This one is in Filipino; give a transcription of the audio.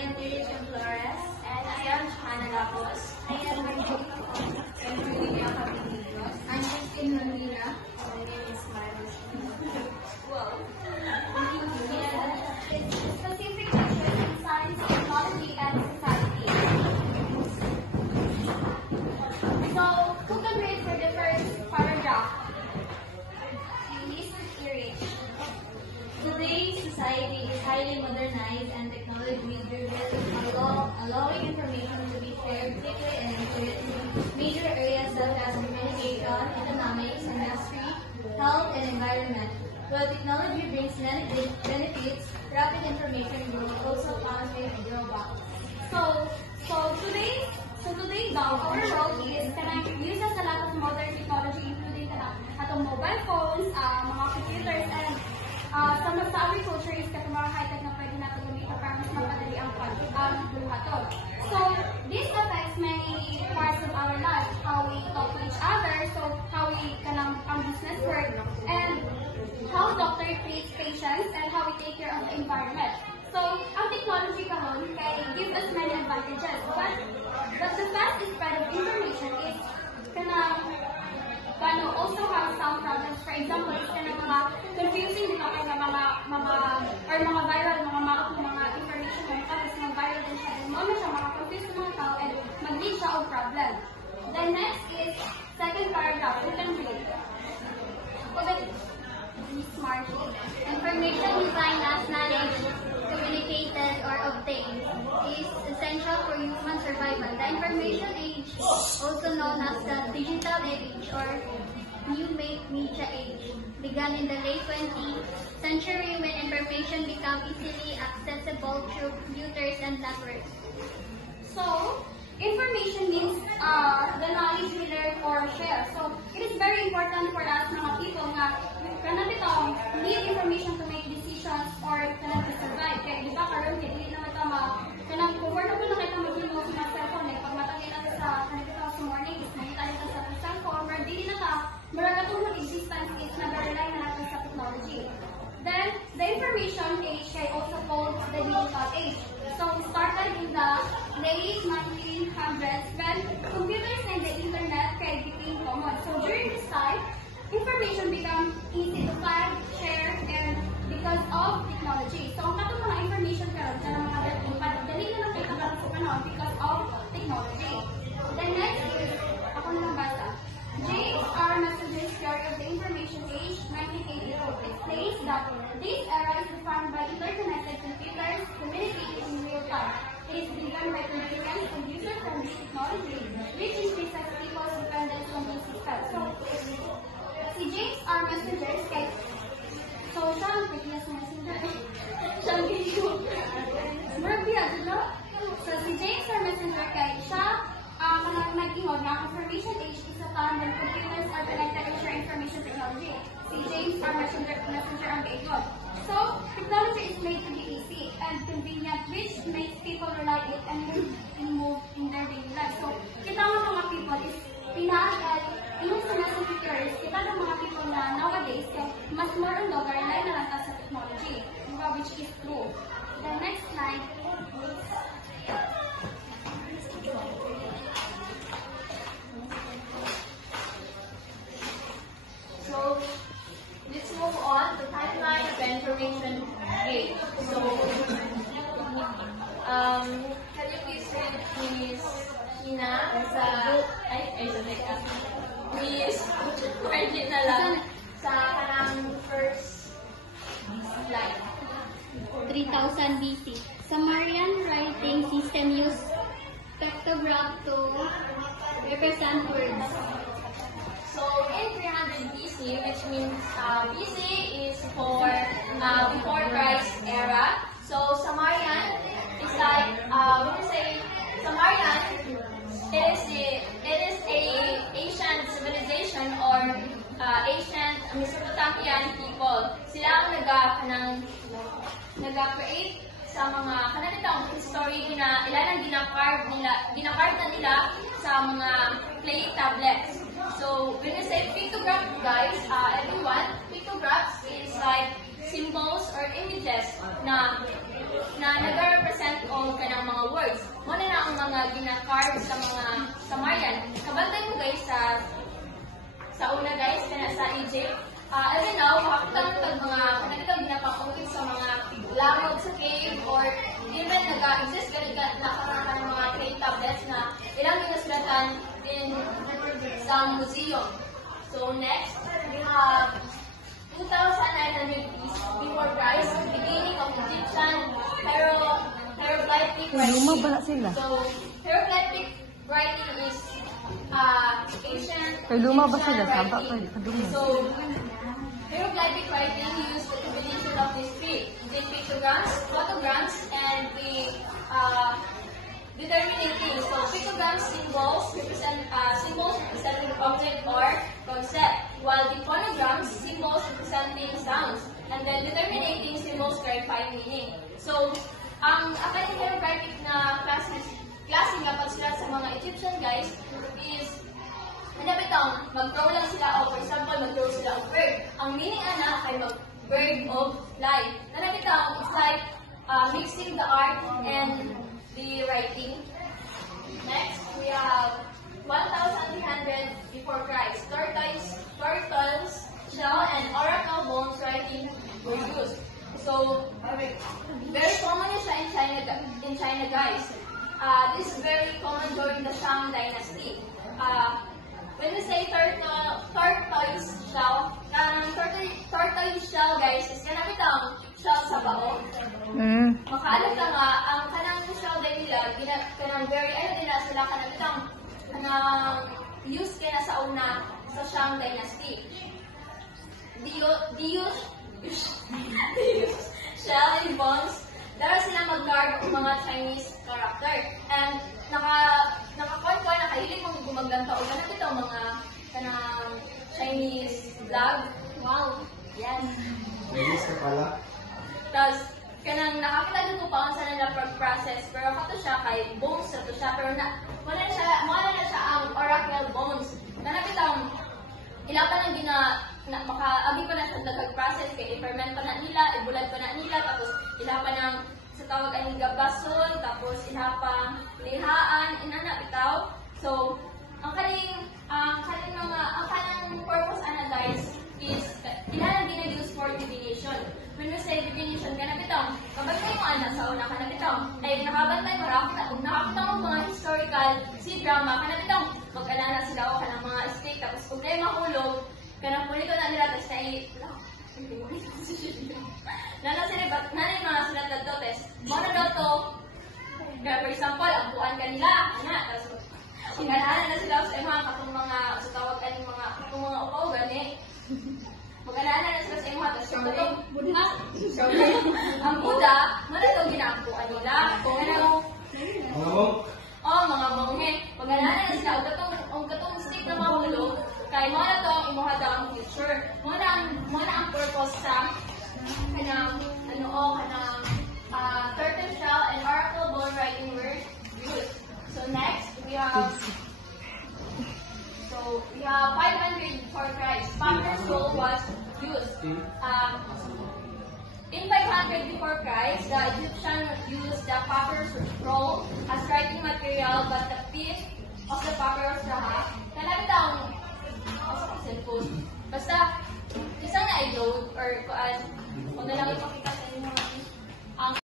am Teresa Flores. And I am Chana Lapos. I am Julia Capillos. I'm Christine Ramira. My name is Myros. Well, specific section in science, technology, and society. So, who can read for the first paragraph? Please read. Today's society is highly modernized and technology-driven, allowing information to be shared quickly and accurately in major areas such as communication, economics, industry, health, and environment. While technology brings many benefits, rapid information growth also comes with drawbacks. So today, our world uses a lot of modern technology, including mobile phones, mga computers, and sa agriculture is mga high-tech na pwede natin gamitin para mas mapadali ang buhaton. So, this affects many parts of our life, how we talk to each other, so how we ang business work, and how doctor treats patients, and how we take care of the environment. So, ang technology kahon gives us many advantages, but the fast spread of information is also have some problems. For example, it's mga confusing din ako ng mga viral, mga information na tapos mga viral din siya. And siya maka-confuse ng mga tao and mag-lead siya o problem. The next is second paragraph. You can read. Smart. Information designed as managed, communicated, or obtained is essential for human survival. The information age, also known as the digital age or new media age, began in the late 20th century when information became easily accessible through computers and networks. So, information means the knowledge we learn or share. So, it is very important for us mga people na need information to make decisions or to survive. Kaya di ba karon hindi naman comfortable na kita mag-use sa cellphone. Like, pag matangin natin sa morning, is nakita natin sa cellphone, or di na maratong mag-existence is na-rely na natin sa technology. Then, the information age is also called the digital age. So, we started in the late 1900s when computers and the internet became common. So, during this time, information became easy to find, share, and because of technology. So, ang katong mga information karon sa mga dali na lang kita karon sa panahon because of technology. The next is, ako na nabasa. James R. Messenger's Theory of the Information Age, 1982, explains that this era is defined by interconnected computers communicating in real time. It is driven by convenience and user-friendly technology, which increases people's dependence on these systems. So, si James R. Messenger, so siya ang previous messenger. Siya ang video. So, si James R. Messenger, siya nag-ingod na information age is a time when computers are connected and share information technology. Si James R. Messenger ang gaingod. So, technology is made to be easy and convenient, which makes people rely on it and move in their daily life. So, kita mga people is yung sa nasa computers, kita ng mga people na nowadays, mas more on longer, rely na lang sa technology, which is true. The next slide. So, let's move on to timeline of information age. So, can you please read Miss Sheena sa Miss Margit na lang sa kanang first slide. 3000 BC. Sumerian writing system used pictograph to represent words. So, in 300 BC, which means BC is for before Christ era. So, Sumerian is like, when you say Sumerian, it is a ancient civilization or ancient Mesopotamian people. Sila ang nag-create sa mga kananitang history na ilan ang ginakarta nila sa mga clay tablets. So, when you say pictograph, guys, everyone, pictographs is like symbols or images na nag-represent o sa una guys, kana sa Egypt. Even now, makakita mo itong mga kanito ginapangungkit sa mga langot sa cave or even nag-exist ganit nakakita ng mga clay tablets na ilang ginasulat in sa museum. So next, we have 2,900 before Christ, beginning of Egyptian hieroglyphic writing. So hieroglyphic writing is ancient Egyptian writing. So hieroglyphic writing used the combination of these three: the pictograms, photograms, and the determining things. So pictograms symbols representing object or concept, while the phonograms symbols representing sounds, and then determining symbols clarifying meaning. So ang aking hieroglyphic na klase nga pagsulat sa mga Egyptian guys is hanapitang mag-draw lang sila o for example mag-draw sila of bird. Ang meaning ana ay bird of life. Hanapitang it's like mixing the art and the writing. Next, we have 1,300 before Christ. Turtles, shell, and oracle bones writing were used. So, very common siya in China, guys. This is very common during the Shang Dynasty. When we say tortoise shell, tortoise shell, guys, is kanang shell sa bao. Makaalam ka nga, ang kanang shell din nila, kanang very, nila sila kanang use kaya sa una sa Shang Dynasty. Use shell and bones, dahil sila mag-guard ng mga Chinese character. And nakahilig mong gumaglanto o ganun ito mga kanang Chinese vlog. Wow! Yes! Ladies ka pala? Tapos, kanang nakakita dito pa kung saan nila process, pero kato siya kay bones na to siya, pero wala na siya ang oracle bones. Nanapitang, ilapan lang makaagi pa na siya nag-process, kaya i-ferment pa na nila, ibulag pa na nila, tapos ilapan ng sa tawag ay gabason, tapos ilapang lihaan, bitaw. So, ang kaning purpose guys is ilan ang ginag-use for divination. When we say divination, kanapitang, kapag kayo sa una kanapitang, ay nakabantay nakakita mo mga historical drama, kanapitang, mag-alala sila o kanang mga stake, tapos kung kayo mahulog, kanang punito na nila, tapos nanay mga sulat na to, test. Muna daw to, kaya for example, ang buwan kanila, tapos sinalahan na sila sa mga sa tawag kaning mga upaw, gani. Mag-alala na sila sa tapos yung ang Buddha, muna daw ginampuan nila. Mga monghe. Mag-alala na sila, ang katong stick na mahulog, kaya muna to ang imuha daw ang future. Muna ang purpose sa kanang turtle shell and oracle bone writing were used. So next, we have 500 before Christ. Papyrus scroll was used. In 500 before Christ, the Egyptians used the papyrus scroll as writing material, but the piece of the papyrus talabitang cellphone. Basta isang na-load or kung na lang ipakita